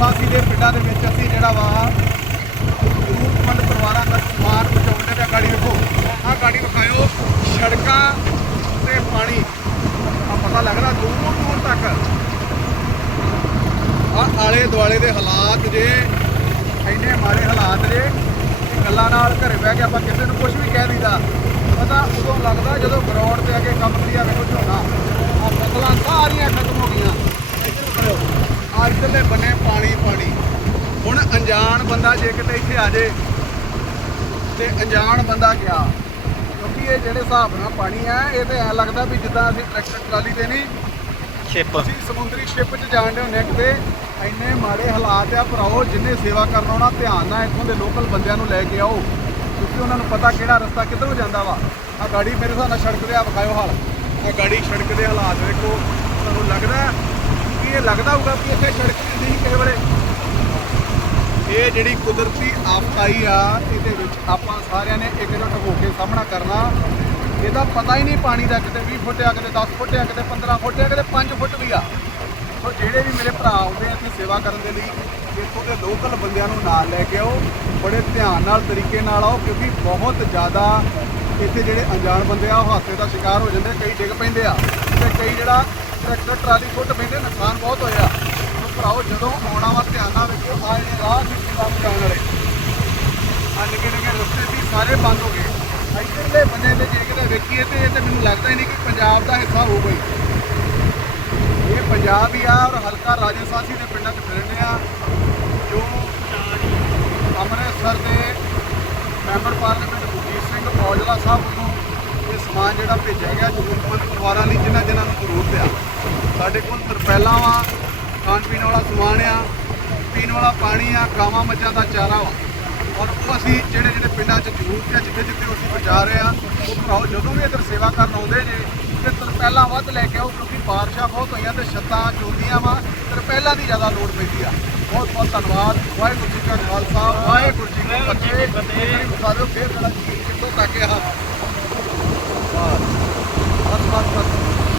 ਬਾਸੀ ਦੇ ਪਿੰਡਾਂ ਦੇ ਵਿੱਚ ਅਸੀਂ ਜਿਹੜਾ ਵਾ ਜ਼ਰੂਰਤਮੰਦ ਪਰਿਵਾਰਾਂ ਦਾ ਸਮਾਨ ਪਹੁੰਚਾਉਣ ਦੇ ਗਾੜੀ ਰੱਖੋ ਆਹ ਗਾੜੀ ਵਿਖਾਇਓ ਸੜਕਾਂ ਤੇ ਪਾਣੀ ਆ ਪਤਾ ਲੱਗਦਾ ਦੂਰ ਦੂਰ ਤੱਕ ਆ ਆਲੇ ਦੁਆਲੇ ਦੇ ਹਾਲਾਤ ਜੇ ਇੰਨੇ ਮਾਰੇ ਹਾਲਾਤ ਜੇ ਗੱਲਾਂ ਨਾਲ ਘਰੇ ਬਹਿ ਕੇ ਆਪਾਂ ਕਿਸੇ ਨੂੰ ਕੁਝ ਵੀ ਕਹਿ ਦਿੰਦਾ ਪਤਾ ਉਦੋਂ ਲੱਗਦਾ ਜਦੋਂ ਗਰਾਊਂਡ ਤੇ ਆ ਕੇ ਕੰਮ ਕਰੀਆ ਵੇਖੋ ਝੋਨਾ ਆ ਫਸਲਾਂ ਸਾਰੀਆਂ ਖਤਮ ਹੋ ਗਈਆਂ ਇੱਧਰ ਕਰੋ ਦੇ ਬਨੇ ਪਾਣੀ ਪਾਣੀ ਹੁਣ ਅਣਜਾਣ ਬੰਦਾ ਜੇ ਕਿਤੇ ਇੱਥੇ ਆ ਜੇ ਤੇ ਅਣਜਾਣ ਬੰਦਾ ਗਿਆ ਕਿਉਂਕਿ ਇਹ ਜਿਹੜੇ ਹਿਸਾਬ ਨਾਲ ਪਾਣੀ ਆ ਇਹ ਤੇ ਐ ਲੱਗਦਾ ਵੀ ਜਿੱਦਾਂ ਅਸੀਂ ਟਰੈਕਟਰ ਟਰਾਲੀ ਤੇ ਨਹੀਂ ਸ਼ਿਪ ਅਸੀਂ ਸਮੁੰਦਰੀ ਸ਼ਿਪ 'ਚ ਜਾਣ ਦੇ ਹੁੰਨੇ ਕਿਤੇ ਐਨੇ ਮਾੜੇ ਹਾਲਾਤ ਆ ਭਰਾਓ ਜਿੰਨੇ ਸੇਵਾ ਕਰਨ ਆਉਣਾ ਧਿਆਨ ਨਾਲ ਇੱਥੋਂ ਦੇ ਲੋਕਲ ਬੰਦਿਆਂ ਨੂੰ ਲੈ ਕੇ ਆਓ ਕਿਉਂਕਿ ਉਹਨਾਂ ਨੂੰ ਪਤਾ ਕਿਹੜਾ ਰਸਤਾ ਕਿੱਧਰੋਂ ਜਾਂਦਾ ਵਾ ਆ ਗਾੜੀ ਮੇਰੇ ਹਿਸਾਬ ਨਾਲ ਸੜਕ ਦੇ ਆ ਵਿਖਾਇਓ ਹਾਲ ਆ ਗਾੜੀ ਸੜਕ ਦੇ ਹਾਲਾਤ ਵੇਖੋ ਤੁਹਾਨੂੰ ਲੱਗਦਾ ਕੀ ਇਹ ਲੱਗਦਾ ਹੋਊਗਾ ਕਿ ਇੱਥੇ ਸੜਕ ਨਹੀਂ ਕਿਸੇ ਵੇਲੇ ਇਹ ਜਿਹੜੀ ਕੁਦਰਤੀ ਆਫਤ ਆਈ ਆ ਇਹਦੇ ਵਿੱਚ ਆਪਾਂ ਸਾਰਿਆਂ ਨੇ ਇਕਜੁੱਟ ਹੋ ਕੇ ਸਾਹਮਣਾ ਕਰਨਾ ਇਹਦਾ ਪਤਾ ਹੀ ਨਹੀਂ ਪਾਣੀ ਦਾ ਕਿਤੇ 20 ਫੁੱਟ ਆ ਕਿਤੇ 10 ਫੁੱਟ ਆ ਕਿਤੇ 15 ਫੁੱਟ ਆ ਕਿਤੇ 5 ਫੁੱਟ ਵੀ ਆ ਸੋ ਜਿਹੜੇ ਵੀ ਮੇਰੇ ਭਰਾ ਆਉਂਦੇ ਆ ਇੱਥੇ ਸੇਵਾ ਕਰਨ ਦੇ ਲਈ ਇੱਥੋਂ ਦੇ ਲੋਕਲ ਬੰਦਿਆਂ ਨੂੰ ਨਾਲ ਲੈ ਕੇ ਆਓ ਬੜੇ ਧਿਆਨ ਨਾਲ ਤਰੀਕੇ ਨਾਲ ਆਓ ਕਿਉਂਕਿ ਬਹੁਤ ਜ਼ਿਆਦਾ ਇੱਥੇ ਜਿਹੜੇ ਅਣਜਾਣ ਬੰਦੇ ਆ ਉਹ ਹਾਸੇ ਦਾ ਸ਼ਿਕਾਰ ਹੋ ਜਾਂਦੇ ਕਈ ਡਿੱਗ ਪੈਂਦੇ ਆ ਤੇ ਕਈ ਜਿਹੜਾ ਟਰੈਕਟਰ ਟਰਾਲੀ ਫੁੱਟ ਪੈਂਦੇ ਨੁਕਸਾਨ ਬਹੁਤ ਹੋਇਆ ਭਰਾਓ ਜਦੋਂ ਆਉਣਾ ਵਾ ਧਿਆਨ ਨਾਲ ਵੇਖੋ ਆ ਜਿਹੜੇ ਰਾਹ ਸਿੱਟੇ ਦਾ ਜਾਣ ਵਾਲੇ ਆ ਕਿਹੜੇ ਰਸਤੇ ਵੀ ਸਾਰੇ ਬੰਦ ਹੋ ਗਏ ਇੱਧਰਲੇ ਬੰਨੇ ਤੇ ਜੇ ਕਿਤੇ ਵੇਖੀਏ ਤੇ ਇਹ ਤੇ ਮੈਨੂੰ ਲੱਗਦਾ ਹੀ ਨਹੀਂ ਕਿ ਪੰਜਾਬ ਦਾ ਹਿੱਸਾ ਹੋ ਗਈ ਇਹ ਪੰਜਾਬ ਹੀ ਆ ਔਰ ਹਲਕਾ ਰਾਜਸਥਾਨੀ ਦੇ ਪਿੰਡਾਂ 'ਚ ਫਿਰਨੇ ਆ ਜੋ ਅੰਮ੍ਰਿਤਸਰ ਦੇ ਮੈਂਬਰ ਪਾਰਲੀਮੈਂਟ ਗੁਰਜੀਤ ਸਿੰਘ ਔਜਲਾ ਸਾਹਿਬ ਨੂੰ ਇਹ ਸਮਾਨ ਜਿਹੜਾ ਭੇਜਿਆ ਗਿਆ ਜੋ ਪਰਿਵਾਰਾਂ ਲਈ ਜਿਨ੍ਹਾਂ ਜਿਨ੍ਹਾਂ ਨੂੰ ਜ਼ਰੂਰਤ ਆ ਸਾਡੇ ਕੋਲ ਤਰਪੈਲਾਂ ਵਾ ਖਾਣ ਪੀਣ ਵਾਲਾ ਸਮਾਨ ਆ ਪੀਣ ਵਾਲਾ ਪਾਣੀ ਆ ਕਾਵਾ ਮੱਝਾਂ ਦਾ ਚਾਰਾ ਵਾ ਔਰ ਉਹ ਅਸੀਂ ਜਿਹੜੇ ਜਿਹੜੇ ਪਿੰਡਾਂ 'ਚ ਜ਼ਰੂਰਤ ਹੈ ਜਿੱਥੇ ਜਿੱਥੇ ਅਸੀਂ ਪਹੁੰਚਾ ਰਹੇ ਆ ਉਹ ਭਰਾਓ ਜਦੋਂ ਵੀ ਇੱਧਰ ਸੇਵਾ ਕਰਨ ਆਉਂਦੇ ਜੇ ਤੇ ਤਰਪੈਲਾਂ ਵੱਧ ਲੈ ਕੇ ਆਓ ਕਿਉਂਕਿ ਬਾਰਿਸ਼ਾਂ ਬਹੁਤ ਹੋਈਆਂ ਤੇ ਛੱਤਾਂ ਚੁੰਦੀਆਂ ਵਾ ਤਰਪੈਲਾਂ ਦੀ ਜ਼ਿਆਦਾ ਲੋੜ ਪੈਂਦੀ ਆ ਬਹੁਤ ਬਹੁਤ ਧੰਨਵਾਦ ਵਾਹਿਗੁਰੂ ਜੀ ਕਾ ਖਾਲਸਾ ਵਾਹਿਗੁਰੂ ਜੀ ਕੀ ਫਤਿਹ ਫੇਰ ਕਰਾਂਗੇ ਕਿਤੋਂ ਤੱਕ ਆ